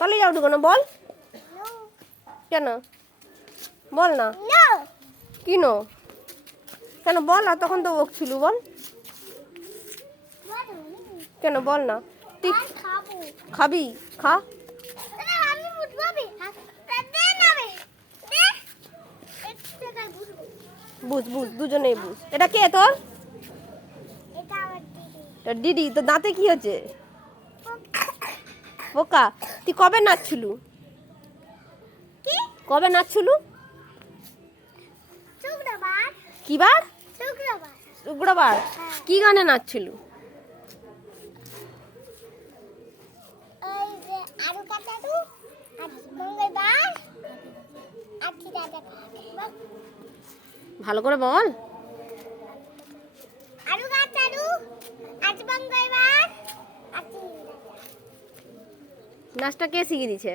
পালিয়ে যাও কেন বল? কেন বল না? কিনো কেন বল না? তখন তো বকছিল, বল কেন বল না? তুই খাবি, খা। বুঝ বুঝ, দুজনেই বুঝ। এটা কে তোর? দিদি। তো দাঁতে কি হচ্ছে? পোকা। তুই কবে নাচছিলু? কবে নাচছিলু? কি বার? শুক্রবার। কি গানে নাচছিলু? ভালো করে বল। নাচটা কে শিখিয়ে দিছে?